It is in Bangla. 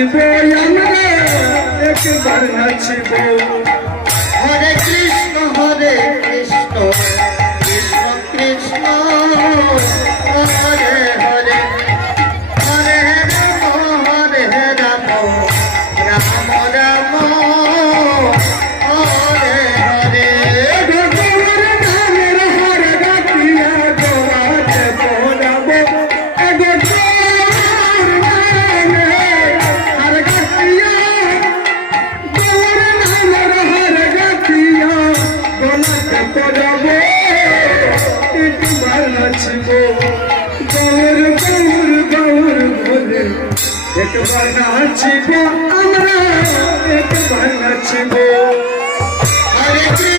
নাচবো আমরা একবার নাচবো হরে কৃষ্ণ কৃষ্ণ কৃষ্ণ হরে হরে হরে রাম রাম রাম হরে হরে গৌর নামের হর গাতিয়া গোয়াতে পড়াবো হর গাতিয়া গৌর নামের হর গাতিয়া গোলাতে পড়াবো একবার নাচবো গৌর গৌর গৌর বলে একবার নাচবো আমরা একবার নাচবো